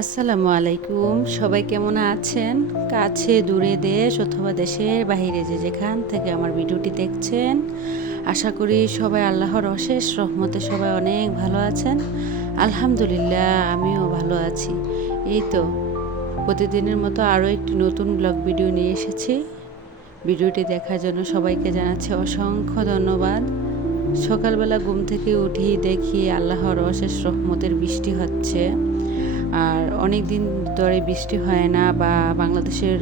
আসসালামু আলাইকুম। সবাই কেমন আছেন? কাছে, দূরে দেশ অথবা দেশের বাহিরে যে যেখান থেকে আমার ভিডিওটি দেখছেন, আশা করি সবাই আল্লাহর অশেষ রহমতে সবাই অনেক ভালো আছেন। আলহামদুলিল্লাহ, আমিও ভালো আছি। এই তো, প্রতিদিনের মতো আরও একটি নতুন ব্লগ ভিডিও নিয়ে এসেছি। ভিডিওটি দেখার জন্য সবাইকে জানাচ্ছি অসংখ্য ধন্যবাদ। সকালবেলা ঘুম থেকে উঠি দেখি আল্লাহর অশেষ রহমতের বৃষ্টি হচ্ছে। আর অনেক দিন ধরে বৃষ্টি হয় না বা বাংলাদেশের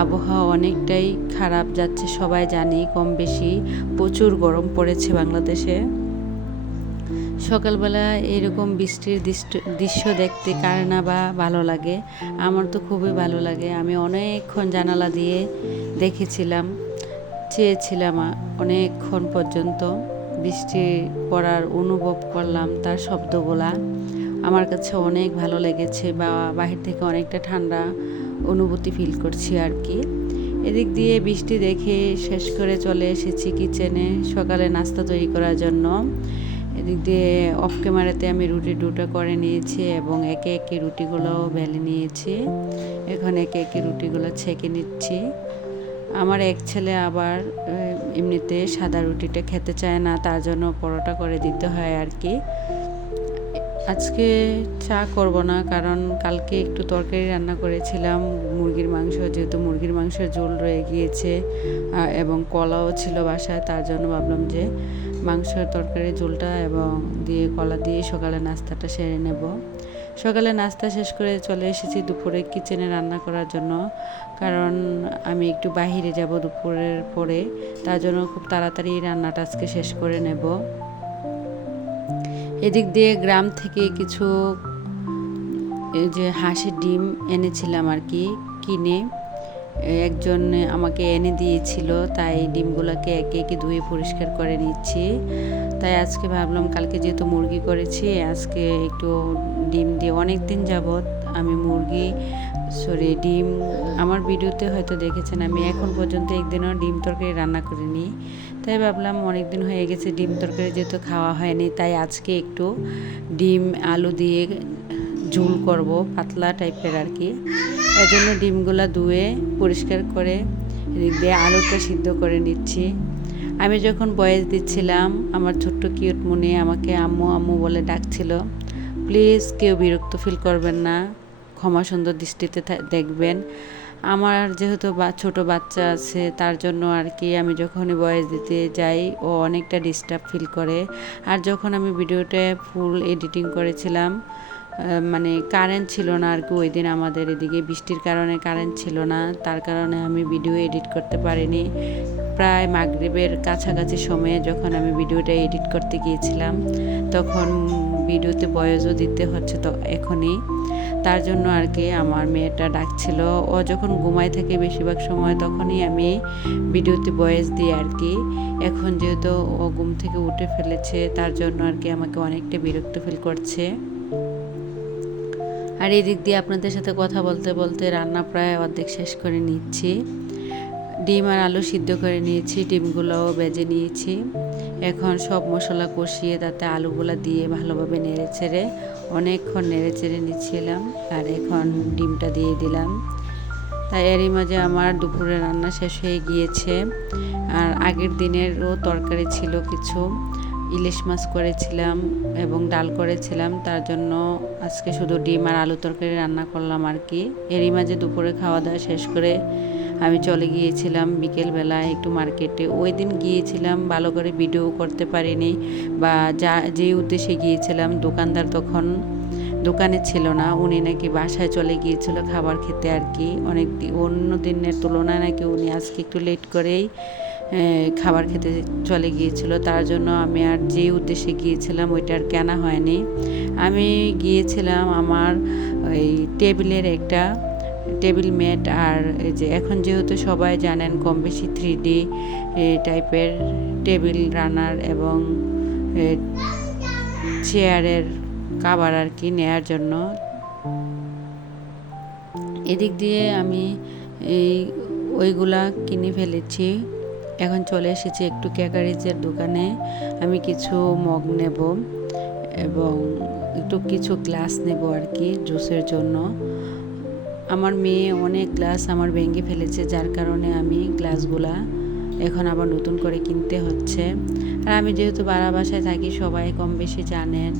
আবহাওয়া অনেকটাই খারাপ যাচ্ছে, সবাই জানি কম বেশি প্রচুর গরম পড়েছে বাংলাদেশে। সকালবেলা এরকম বৃষ্টির দৃশ্য দেখতে কার না বা ভালো লাগে? আমার তো খুবই ভালো লাগে। আমি অনেকক্ষণ জানালা দিয়ে দেখেছিলাম, চেয়েছিলাম অনেকক্ষণ পর্যন্ত বৃষ্টি পড়ার অনুভব করলাম তার শব্দগুলা। আমার কাছে অনেক ভালো লেগেছে বা বাহির থেকে অনেকটা ঠান্ডা অনুভূতি ফিল করছি আর কি। এদিক দিয়ে বৃষ্টি দেখে শেষ করে চলে এসেছি কিচেনে সকালে নাস্তা তৈরি করার জন্য। এদিক দিয়ে অফ ক্যামেরাতে আমি রুটি দুটো করে নিয়েছি এবং একে একে রুটিগুলো বেলে নিয়েছি। এখন একে একে রুটিগুলো ছেঁকে নিচ্ছি। আমার এক ছেলে আবার এমনিতে সাদা রুটিটা খেতে চায় না, তার জন্য পরোটা করে দিতে হয় আর কি। আজকে চা করব না, কারণ কালকে একটু তরকারি রান্না করেছিলাম। মুরগির মাংস, যেহেতু মুরগির মাংসের ঝোল রয়ে গিয়েছে এবং কলাও ছিল বাসায়, তার জন্য ভাবলাম যে মাংসের তরকারি ঝোলটা এবং দিয়ে কলা দিয়ে সকালে নাস্তাটা সেরে নেব। সকালে নাস্তা শেষ করে চলে এসেছি দুপুরে কিচেনে রান্না করার জন্য, কারণ আমি একটু বাহিরে যাব দুপুরের পরে, তার জন্য খুব তাড়াতাড়ি রান্নাটা আজকে শেষ করে নেব। এদিক দিয়ে গ্রাম থেকে কিছু যে হাঁসের ডিম এনেছিলাম আর কি কিনে। একজন আমাকে এনে দিয়েছিল, তাই ডিমগুলোকে একে একে ধুয়ে পরিষ্কার করে নিচ্ছি। তাই আজকে ভাবলাম, কালকে যেহেতু মুরগি করেছি, আজকে একটু ডিম দিয়ে অনেক দিন যাবৎ আমি মুরগি সরি ডিম, আমার ভিডিওতে হয়তো দেখেছেন, আমি এখন পর্যন্ত একদিনও ডিম তরকারি রান্না করিনি। তাই ভাবলাম অনেক দিন হয়ে গেছে ডিম তরকারি যেহেতু খাওয়া হয়নি, তাই আজকে একটু ডিম, আলু দিয়ে ঝুল করব, পাতলা টাইপের আর কি। এজন্য ডিমগুলো ধুয়ে, পরিষ্কার করে দিয়ে আলুটা সিদ্ধ করে নিচ্ছি। আমি যখন বয়স দিচ্ছিলাম, আমার ছোট্ট কিউট মনে আমাকে আম্মু আম্মু বলে ডাকছিল, প্লিজ কেউ বিরক্ত ফিল করবেন না, ক্ষমা সুন্দর দৃষ্টিতে দেখবেন। আমার যেহেতু বা, ছোটো বাচ্চা আছে, তার জন্য আর কি আমি যখনই বয়স দিতে যাই, ও অনেকটা ডিস্টার্ব ফিল করে। আর যখন আমি ভিডিওটা ফুল এডিটিং করেছিলাম মানে কারেন্ট ছিল না আর কি, ওই দিন আমাদের এদিকে বৃষ্টির কারণে কারেন্ট ছিল না, তার কারণে আমি ভিডিও এডিট করতে পারিনি। প্রায় মাগরিবের কাছাকাছি সময়ে যখন আমি ভিডিওটা এডিট করতে গিয়েছিলাম, তখন ভিডিওতে বয়সও দিতে হচ্ছে তো এখনই। তার জন্য আর কি আমার মেয়েটা ডাকছিল। ও যখন ঘুমায় থাকে বেশিরভাগ সময় তখনই আমি ভিডিওতে বয়েস দিই আর কি। এখন যেহেতু ও ঘুম থেকে উঠে ফেলেছে, তার জন্য আর কি আমাকে অনেকটা বিরক্ত ফিল করছে। আর এই দিক দিয়ে আপনাদের সাথে কথা বলতে বলতে রান্না প্রায় অর্ধেক শেষ করে নিচ্ছি। ডিম আর আলু সিদ্ধ করে নিয়েছি, ডিমগুলোও বেজে নিয়েছি। এখন সব মশলা কষিয়ে তাতে আলুগুলো দিয়ে ভালোভাবে নেড়ে চেড়ে অনেকক্ষণ নেড়ে চেড়ে নিচ্ছিলাম আর এখন ডিমটা দিয়ে দিলাম। তাই এরই মাঝে আমার দুপুরে রান্না শেষ হয়ে গিয়েছে। আর আগের দিনেরও তরকারি ছিল কিছু। ইলিশ মাছ করেছিলাম এবং ডাল করেছিলাম, তার জন্য আজকে শুধু ডিম আর আলু তরকারি রান্না করলাম আর কি। এরই মাঝে দুপুরে খাওয়া দাওয়া শেষ করে আমি চলে গিয়েছিলাম বিকেলবেলা একটু মার্কেটে। ওই দিন গিয়েছিলাম, ভালো করে ভিডিও করতে পারিনি বা যা যে উদ্দেশ্যে গিয়েছিলাম, দোকানদার তখন দোকানে ছিল না, উনি নাকি বাসায় চলে গিয়েছিল খাবার খেতে আর কি। অনেক অন্য দিনের তুলনায় নাকি উনি আজকে একটু লেট করেই খাবার খেতে চলে গিয়েছিল। তার জন্য আমি আর যে উদ্দেশ্যে গিয়েছিলাম ওইটা আর কেনা হয়নি। আমি গিয়েছিলাম আমার ওই টেবিলের একটা টেবিল ম্যাট আর এই যে এখন যেহেতু সবাই জানেন কম বেশি থ্রি ডি টাইপের টেবিল রানার এবং চেয়ারের কাবার আর কি নেয়ার জন্য। এদিক দিয়ে আমি এই ওইগুলা কিনে ফেলেছি। এখন চলে এসেছি একটু ক্যাকারিজের দোকানে। আমি কিছু মগ নেব এবং একটু কিছু গ্লাস নেব আর কি জুসের জন্য। আমার মেয়ে অনেক গ্লাস আমার ভেঙে ফেলেছে, যার কারণে আমি গ্লাসগুলা এখন আবার নতুন করে কিনতে হচ্ছে। আর আমি যেহেতু বাড়া বাসায় থাকি, সবাই কম বেশি জানেন,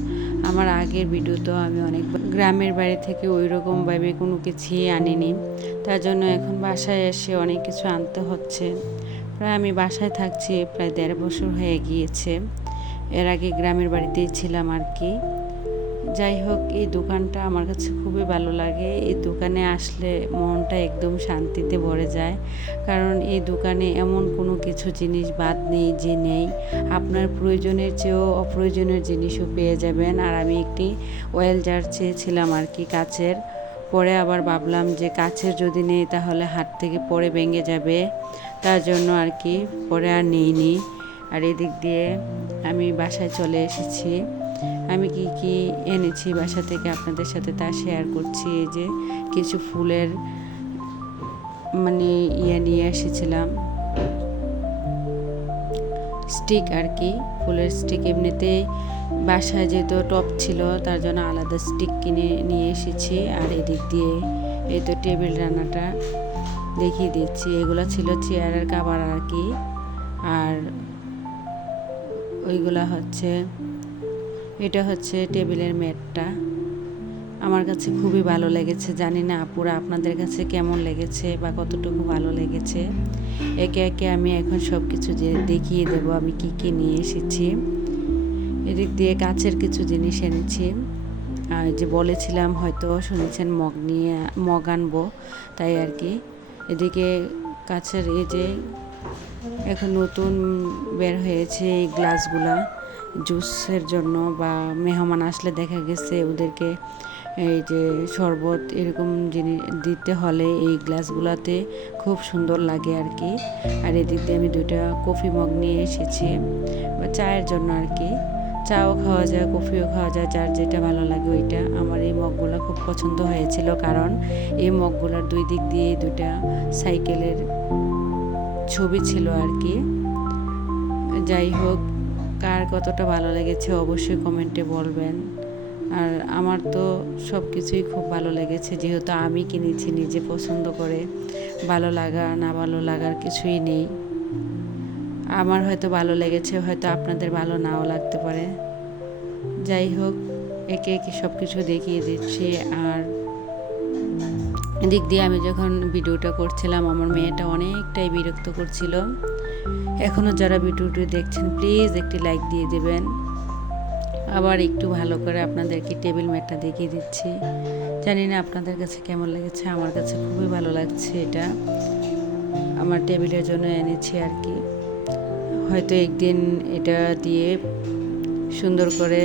আমার আগের ভিডিও তো আমি অনেক গ্রামের বাড়ি থেকে ওই রকমভাবে কোনো কিছুই আনিনি। তার জন্য এখন বাসায় এসে অনেক কিছু আনতে হচ্ছে। প্রায় আমি বাসায় থাকছি, প্রায় দেড় বছর হয়ে গিয়েছে। এর আগে গ্রামের বাড়িতেই ছিলাম আর কি। যাই হোক, এই দোকানটা আমার কাছে খুবই ভালো লাগে। এই দোকানে আসলে মনটা একদম শান্তিতে ভরে যায়। কারণ এই দোকানে এমন কোনো কিছু জিনিস বাদ নেই যে নেই। আপনার প্রয়োজনের চেয়েও অপ্রয়োজনীয় জিনিসও পেয়ে যাবেন। আর আমি একটি অয়েল জার চেয়েছিলাম আর কি কাছের পরে আবার ভাবলাম যে কাছের যদি নেই তাহলে হাত থেকে পরে ভেঙে যাবে। তার জন্য আর কি, পরে আর নিইনি। আর এদিক দিয়ে আমি বাসায় চলে এসেছি। আমি কি কি এনেছি বাসা থেকে আপনাদের সাথে তা শেয়ার করছি, এই যে কিছু ফুলের মানে ইয়ে নিয়ে এসেছিলাম। স্টিক আর কি, ফুলের স্টিক এমনিতেই বাসায় যেহেতু টপ ছিল, তার জন্য আলাদা স্টিক কিনে নিয়ে এসেছি। আর এদিক দিয়ে এই তো টেবিল রান্নাটা দেখিয়ে দিচ্ছি। এগুলো ছিল চেয়ারের কাবার আর কি। আর ওইগুলা হচ্ছে এটা হচ্ছে টেবিলের ম্যাটটা। আমার কাছে খুবই ভালো লেগেছে। জানি না আপুরা আপনাদের কাছে কেমন লেগেছে বা কতটুকু ভালো লেগেছে। একে একে আমি এখন সব কিছু যে দেখিয়ে দেব, আমি কি কি নিয়ে এসেছি। এদিক দিয়ে কাছের কিছু জিনিস এনেছি। আর যে বলেছিলাম হয়তো শুনেছেন, মগ নিয়ে, মগ আনব, তাই আর কি। এদিকে কাছের এই যে এখন নতুন বের হয়েছে এই গ্লাসগুলা। জুসের জন্য বা মেহমান আসলে দেখা গেছে ওদেরকে এই যে শরবত এরকম জিনিস দিতে হলে এই গ্লাসগুলোতে খুব সুন্দর লাগে আর কি। আর এদিক দিয়ে আমি দুইটা কফি মগ নিয়ে এসেছি, বা চায়ের জন্য আর কি। চাও খাওয়া যায়, কফিও খাওয়া যায়, যার যেটা ভালো লাগে ওইটা। আমার এই মগগুলো খুব পছন্দ হয়েছিল কারণ এই মগগুলোর দুই দিক দিয়ে দুইটা সাইকেলের ছবি ছিল আর কি। যাই হোক কার কতটা ভালো লেগেছে অবশ্যই কমেন্টে বলবেন। আর আমার তো সব কিছুই খুব ভালো লেগেছে, যেহেতু আমি কিনেছি নিজে পছন্দ করে, ভালো লাগা, না ভালো লাগার কিছুই নেই। আমার হয়তো ভালো লেগেছে, হয়তো আপনাদের ভালো নাও লাগতে পারে। যাই হোক, একে একে সব কিছু দেখিয়ে দিচ্ছি। আর এদিক দিয়ে আমি যখন ভিডিওটা করছিলাম, আমার মেয়েটা অনেকটাই বিরক্ত করছিল। এখনও যারা ভিডিওটি দেখছেন প্লিজ একটি লাইক দিয়ে দেবেন। আবার একটু ভালো করে আপনাদেরকে টেবিল ম্যাটটা দেখিয়ে দিচ্ছি। জানি না আপনাদের কাছে কেমন লেগেছে, আমার কাছে খুবই ভালো লাগছে এটা। আমার টেবিলের জন্য এনেছি আর কি। হয়তো একদিন এটা দিয়ে সুন্দর করে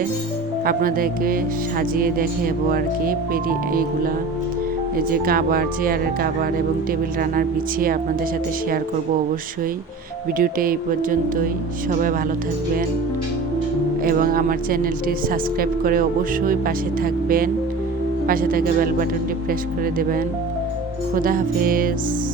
আপনাদেরকে সাজিয়ে দেখাবো আর কি পেরি এইগুলা। এই যে কাবার, চেয়ারের কাবার এবং টেবিল রানার বিছিয়ে আপনাদের সাথে শেয়ার করব অবশ্যই। ভিডিওটা এই পর্যন্তই। সবাই ভালো থাকবেন এবং আমার চ্যানেলটি সাবস্ক্রাইব করে অবশ্যই পাশে থাকবেন। পাশে থাকা বেল বাটনটি প্রেস করে দেবেন। খোদা হাফেজ।